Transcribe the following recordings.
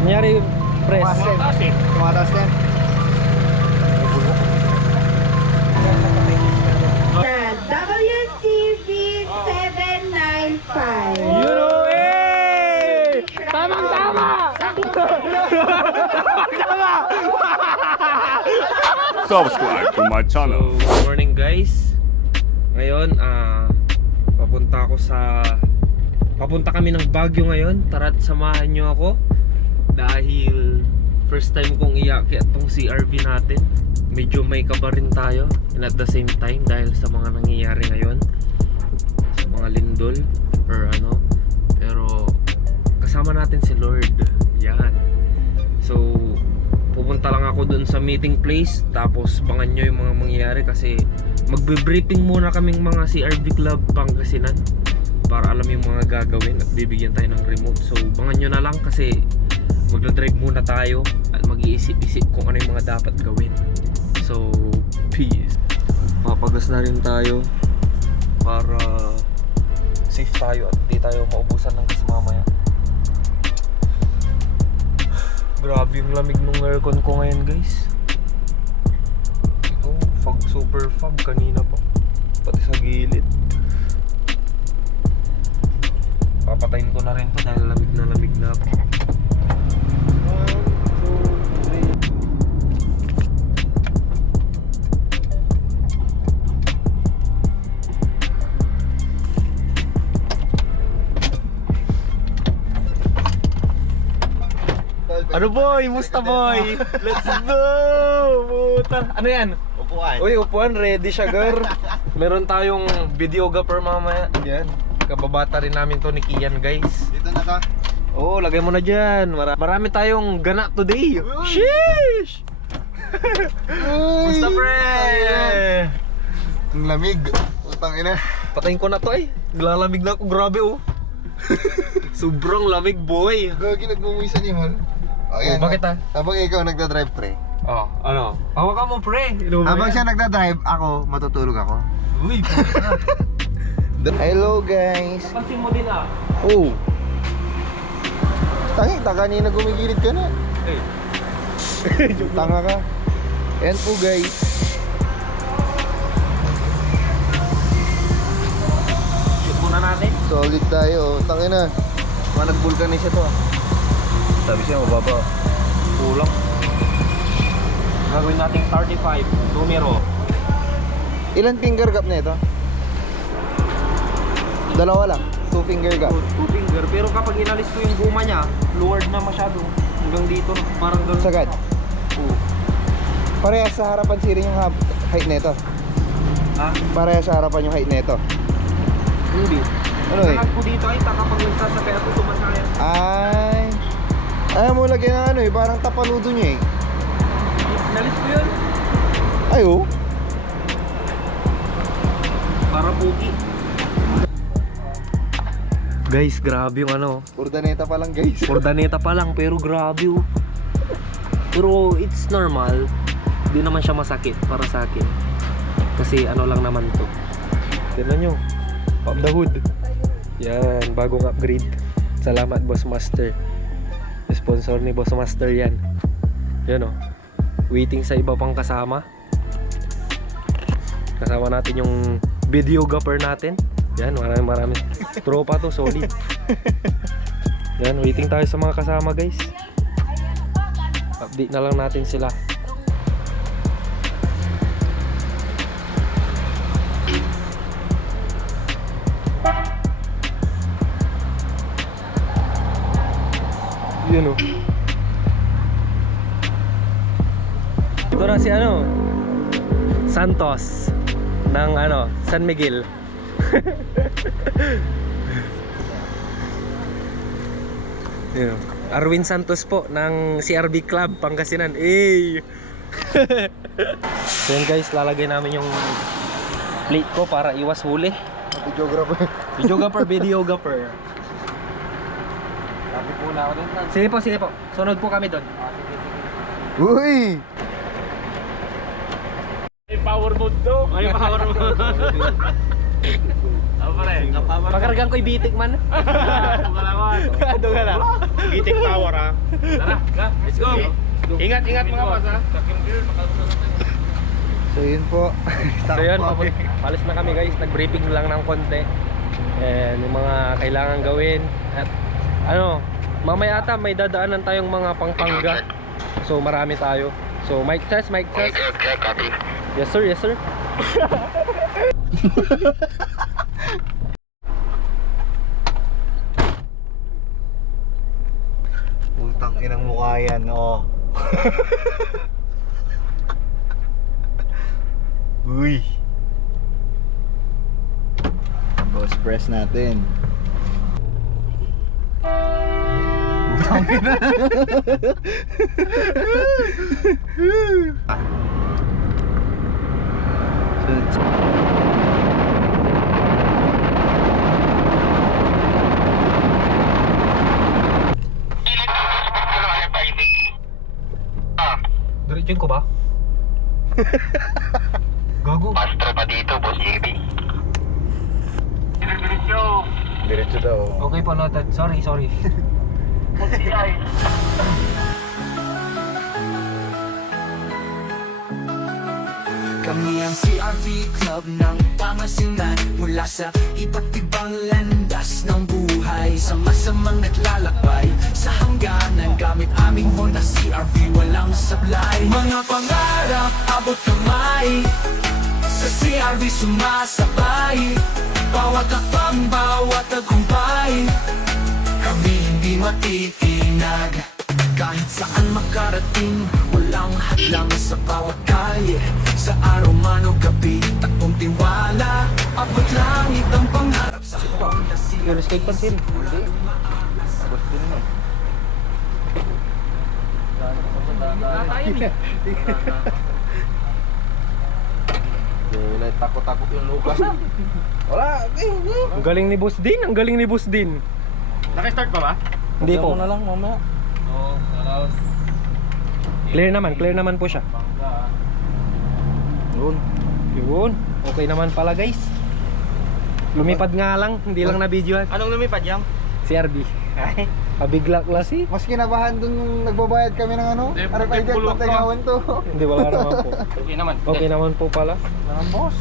Nangyari press. Tumataas din. WCV 795. You know eh! Tamang-tama! Subscribe to my channel. So, good morning guys. Ngayon, papunta kami ng Baguio ngayon. Tara't samahan nyo ako. Dahil first time kong iakyat tong CRV natin. Medyo may kaba rin tayo. And at the same time, dahil sa mga nangyayari ngayon, sa mga lindol or ano. Pero kasama natin si Lord. Yan. So pupunta lang ako dun sa meeting place. Tapos bangan nyo yung mga mangyayari. Kasi magbe-briefing muna kaming mga CRV Club Pangasinan para alam yung mga gagawin. At bibigyan tayo ng remote. So bangan nyo na lang kasi magdadrive muna tayo. At mag-iisip-isip kung ano yung mga dapat gawin. So peace. Papagas na rin tayo para safe tayo at di tayo maubusan ng gas mamaya. Grabe yung lamig ng aircon ko ngayon guys. Ito, fog, super fog kanina pa. Pati sa gilid. Papatayin ko na rin to dahil lamig na ako. 1, 2, 3. Ano boy? Musta boy? Let's go! Puta. Ano yan? Upuan. Uy, upuan. Ready siya, gar. Meron tayong videographer mamaya. Yan. Kababata rin namin to ni Kian, guys. Dito na ka. Oo, lagay mo na dyan. Marami tayong gana today. Sheesh! Musta, pre? Ang lamig. Utang ina. Patayin ko na to eh. Naglalamig na ako. Grabe oh. Sobrang lamig, boy. Gagi, nagmumuisan ni Hol. Oh, bakit ah? Habang ikaw nagdadrive, pre. Oh, ano? Hawakan mo, pre. Habang siya nagdadrive, ako, matutulog ako. Uy, puta. Hello guys. Pansin mo din ah. Oh. Ta kanina gumigilid ka na. Eh. Tanga ka. Ayan po guys. Shoot muna natin. Solid tayo. Tangin na. Nag-vulcanize siya to ah. Sabi siya mababa. Kulang. Gagawin nating 35 numero. Ilan finger gap na ito? Dalawa lang. 2 finger gap. 2 finger. Pero kapag inalis ko yung guma niya, lowered na masyado. Hanggang dito, parang ganun. Sagad. Oo. Parehas sa harapan siring yung height na ito. Ha? Parehas sa harapan yung height na ito. Hindi. Ano eh? Nakag ko dito ay kapag nagsasakay ako sumasaya. Ay. Ayaw mo lagyan ng ano eh. Parang tapanudo niya eh. Inalis ko yun. Ay oh. Para puki. Guys, grabe yung ano. Ordaneta pa lang guys. Ordaneta pa lang pero grabe oh. Pero it's normal. Hindi naman siya masakit para sa akin. Kasi ano lang naman to. Tignan nyo. Pop the hood. Yan, bagong upgrade. Salamat Boss Master. Sponsor ni Boss Master yan. Yan oh. Waiting sa iba pang kasama. Kasama natin yung videographer natin. Yan, marami. Tropa to, solid. Yan, waiting tayo sa mga kasama guys. Update na lang natin sila. Yan o. Ito na si ano Santos ng ano San Miguel. Yan o. Arwin Santos po ng CRV Club Pangasinan. Hey! So yun guys, lalagay namin yung plate ko para iwas huli. Videographer. Videographer. Lapit muna ako din. Sige po. Sunod po kami doon. Uy! May power mode to. May power mode. Ako pa rin. Pakargan ko ibitik man. Doon ka lang. Gitik Tower ha. Tara, let's go. Ingat mga boss ha. So yun po. So yun, palis na kami guys. Nag-briefing lang ng konti. And yung mga kailangan gawin. At ano, mamaya ata may dadaanan tayong mga pangpangga. So marami tayo. So mic test. Yes sir, yes sir. Putang inang mukha yan, oh. Uy. Boss press natin. Putang ina. Diretso ko ba? Gago. Master pa dito, Boss JB. Diretso daw. Okay po, noted. Sorry. Kami ang CRV Club ng Pangasinan. Mula sa iba't ibang landas ng buhay, sama-samang naglalakbay sa hangganan gamit aming Honda CRV, walang sablay. Mga pangarap, abot kamay, sa CRV sumasabay. Bawat hakbang, bawat tagumpay, kami hindi matitinag. Kahit saan makarating, walang hadlang sa bawat kalye. Sa araw man o gabi, takbong tiwala, abot langit ang pangarap sa Honda Yung skate pa sin. Boss din mo. Takot-takot yung Lucas. Wala. Ang galing ni Boss Din. Naka-start pa ba? Hindi po. na lang mamaya. Clear naman po siya. Yun. Okay naman pala guys. Lumipad nga lang, hindi lang na-videoan. Anong lumipad yan? Si RB. Pabigla klase. Mas kinabahan dun nagbabayad kami ng ano? RFID at patingawan to. Hindi, wala naman po. Okay naman. Okay naman po pala. Ang boss.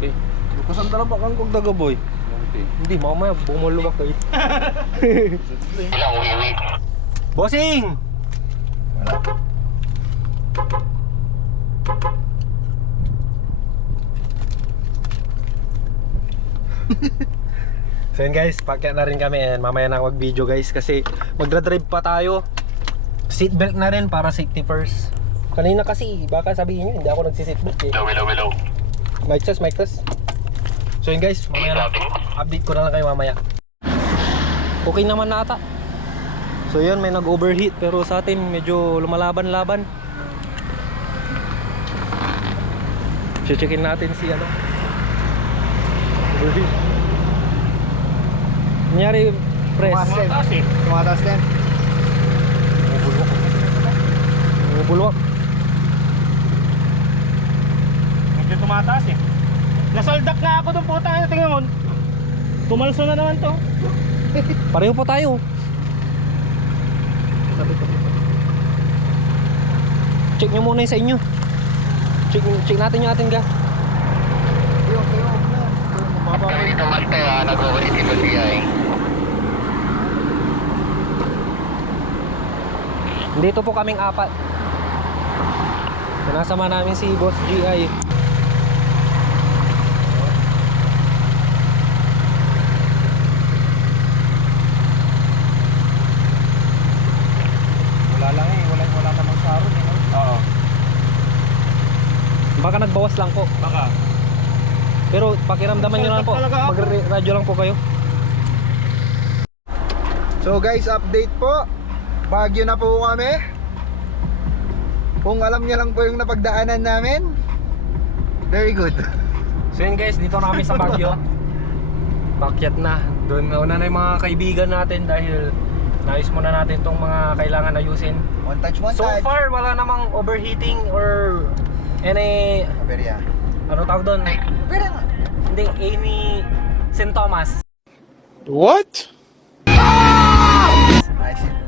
Okay. Lucas ang dalawa kang kog daga boy. Hindi, mamaya bumuluwak kayo. Ilang uwi. Bossing! Wala. So yun guys, pakyat na rin kami and mamaya na mag-video guys kasi magdra-drive pa tayo. Seatbelt na rin para safety first. Kanina kasi, baka sabihin nyo, hindi ako nagsi-seatbelt eh. Hello. Mic test. So yun guys, mamaya na. Update ko na lang kayo mamaya. Okay naman na ata. So yun, may nag-overheat pero sa atin medyo lumalaban-laban. Checkin natin si ano. Overheat. Nangyari press. Tumataas din. Bumubulwak. Medyo tumataas eh. Nasoldak na ako doon, puta. Tingnan mo. Tumalso na naman to. Pareho po tayo. Check nyo muna yung sa inyo. Check natin yung atin ga. Dito Master ha, nag-uwi si Boss JB. Dito po kaming apat. Sinasama namin si Boss GI. Wala lang eh. Wala namang saron eh. Oo. Baka nagbawas lang po. Baka. Pero pakiramdaman nyo lang po. Mag-radio lang po kayo. So guys, update po. Baguio na po kami. Kung alam niyo lang po yung napagdaanan namin. Very good. So yun guys, dito na kami sa Baguio. Pakyat na. Doon nauna na yung mga kaibigan natin dahil naayos muna natin tong mga kailangan ayusin. One touch. So far, wala namang overheating or any Aberya. ano tawag doon? Hindi, Amy St. Thomas. What?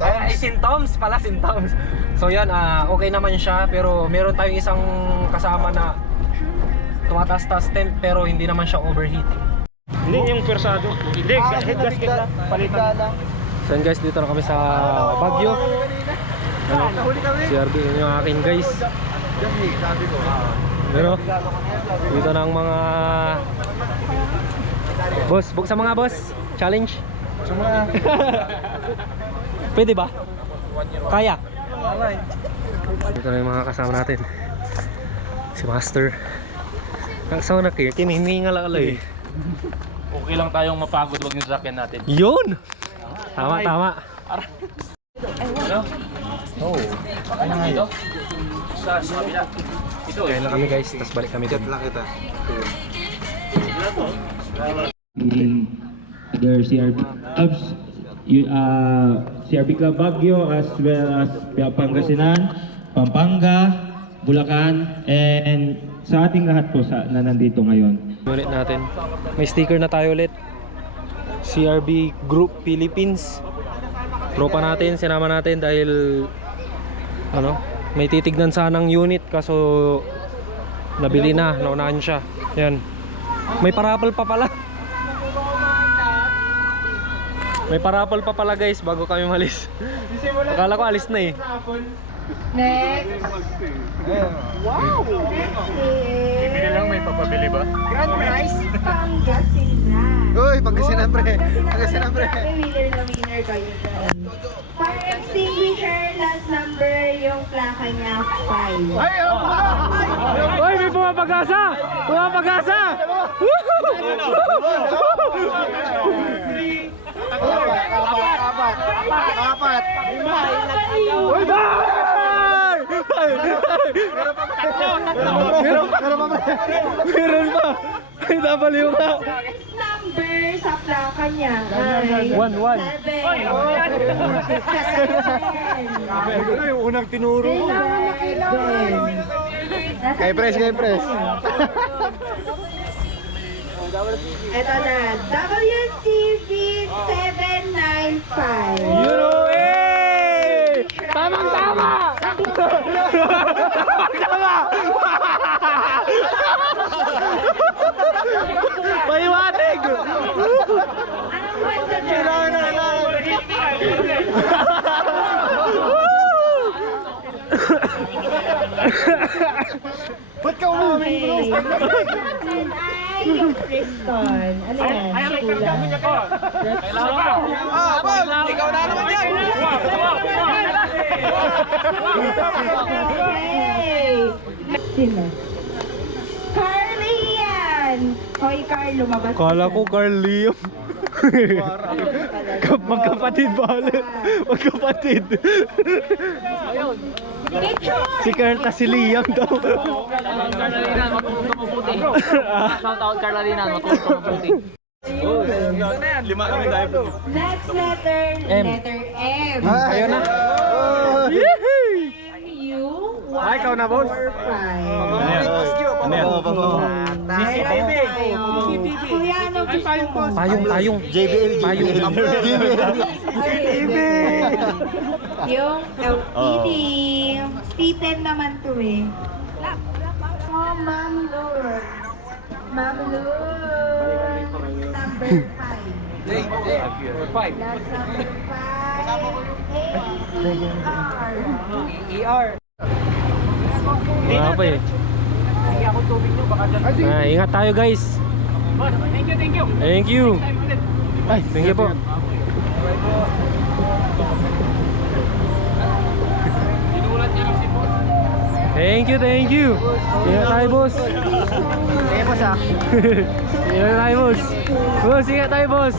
Ay, St. Thomas pala, St. Thomas. So yan, okay naman siya, pero meron tayong isang kasama na tumataas-taas temp pero hindi naman siya overheating. Hindi yung persado. Hindi, head gasket lang. Palitan. So yan guys, dito na kami sa Baguio. Ano, CRB yun yung akin guys. Pero dito na ang mga boss, sa mga boss, challenge. Pwede ba? Kaya? Dito na yung mga kasama natin. Si Master. Nakasama na kayo, kinihingal ako eh. Okay lang tayong mapagod, wag yung sasakyan natin. Yun! Tama. Sa kabila. Ito Kaya lang kami guys, tapos balik kami doon. Lang kita. Other CRB clubs, CRB Club Baguio, as well as Pangasinan, Pampanga, Bulacan, and sa ating lahat po na nandito ngayon. Ulit natin. May sticker na tayo ulit. CRB Group Philippines. Tropa natin, sinama natin dahil ano, may titignan sanang unit kaso nabili na, naunahan siya. Yan. May parapol pa pala. May parapol pa pala guys bago kami malis. Akala ko alis na eh. Next. Wow! Bibili lang, may papabili ba? Grand prize. Pangasinan. Uy, Pangasinan pre. Pangasinan pre. Winner na winner kayo dyan. Fire extinguisher, last number, yung plaka niya, 5. Hoy, may pumapag-asa! Pumapag-asa! Apat. Uy, bye! Meron pa! Ay, nabaliw ka! Number sa plaka niya ay 1-1. 7. Yung unang tinuro. Kay press. Ito na, WCV 795. You know eh! Tamang-tama! Paiwatig! Anong kwento dyan? Ba't ka umamin bro? Ay, yung Kriston. Ano yan? Ikaw na naman yan. Okay. Sino? Carly yan! Hoy, Carl, lumabas ka Kala dyan. ko Carl Liam. Magkapatid ba ulit? Magkapatid. Picture! Si Carl ta si Liam daw. Shoutout Carolina, matulog ka mabuti. Next letter, M. letter M. Ayun na. U, 1, Ay, ikaw na, boss. 4, 5. CCTV. Kuya, ano gusto mo? Payong. JBL. CCTV. Yung LED. P10 naman to eh. Oh, Ma'am Lord. Ma'am Lord. Number 5. Last number 5. AER. Wala pa eh. Ingat tayo guys. Thank you. Ay, thank you po. Thank you. Ingat tayo, boss. Ingat tayo, boss. Boss, ingat tayo, boss.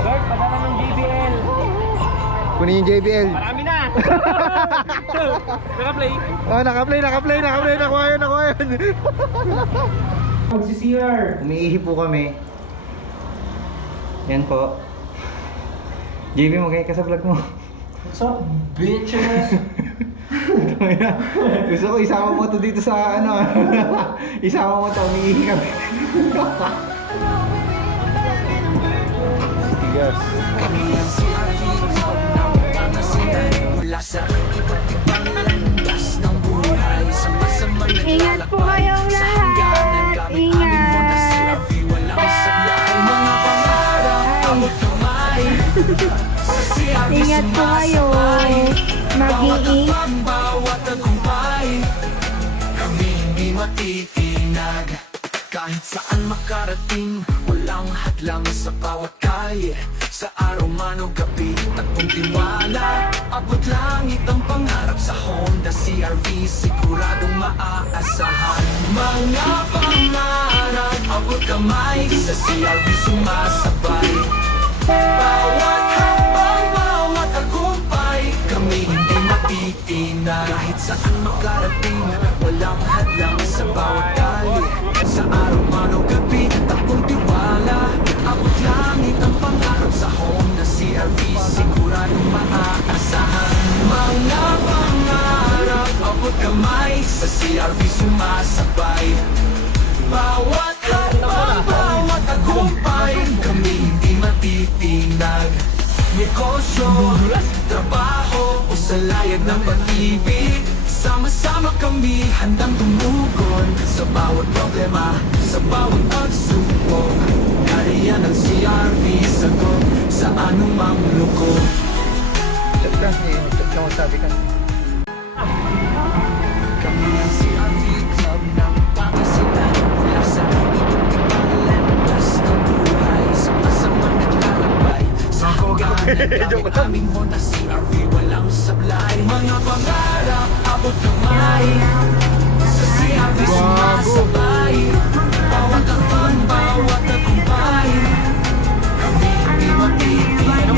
Lord, padala ng JBL. Kunin yung JBL. Marami na! Naka-play. Oh, naka-play. Nakuha yun. Mag-CCR. Umiihi po kami. Yan po. JB, magkaya ka sa vlog mo. What's up, bitches? Gusto ko isama mo to dito sa ano. Isama mo to, umiihi kami. Tigas. Kami ang CRV Club ng Pangasinan. Mula sa iba't ibang landas ng buhay. Sa masamang Ingat po kayong sa lahat. hangganan. Gamit aming Honda CRV, walang sablay. Mga pangarap, abot kamay. Sa CRV Ingat po kayo. sumasabay. Bawat Mag-iingat. tapang, bawat tagumpay. Kami hindi matitinag. Kahit saan makarating, walang hadlang sa bawat kalye. Sa araw man o gabi, takbong tiwala. Abot langit ang pangarap sa Honda CRV, siguradong maaasahan. Mga pangarap, abot kamay, sa CRV sumasabay. Bawat habang, bawat tagumpay, kami hindi matitinag. Kahit saan makarating, walang hadlang sa bawat kalye. Sa araw man o gabi, takbong tiwala. Abot langit ang pangarap sa Honda CRV, siguradong maaasahan. Mga pangarap, abot kamay, sa CRV sumasabay. Bawat habang, bawat tagumpay, kami hindi matitinag. Negosyo, trabaho, o sa layag ng pag-ibig, sama-sama kami handang tumugon sa bawat problema, sa bawat pagsubok. Kariyan ang CRV, sagot sa anumang loko. Chat ka, chat ka, magsabi ka. Kami ang CRV Club ng Pangasinan. Mula sa iba't ibang landas ng buhay. Sa masamang naglalakbay, sa hangganan gamit aming Honda CRV, walang sablay. Mga pangarap, abot kamay, sa CRV sumasabay. Bawat takon, bawat tagumpay, kami hindi matitinag.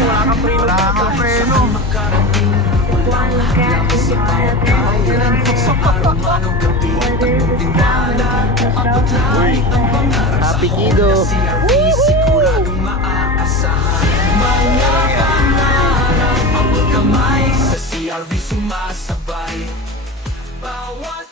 Wala kang preno. Makarating, walang hadlang sa bawat kaya. Sa araw man o gabi, takbong tiwala. Abot langit ang pangarap sa Happy Honda Kido. CRV, siguradong maaasahan. Mga pangarap, abot kamay, sa CRV sumasabay. Bawat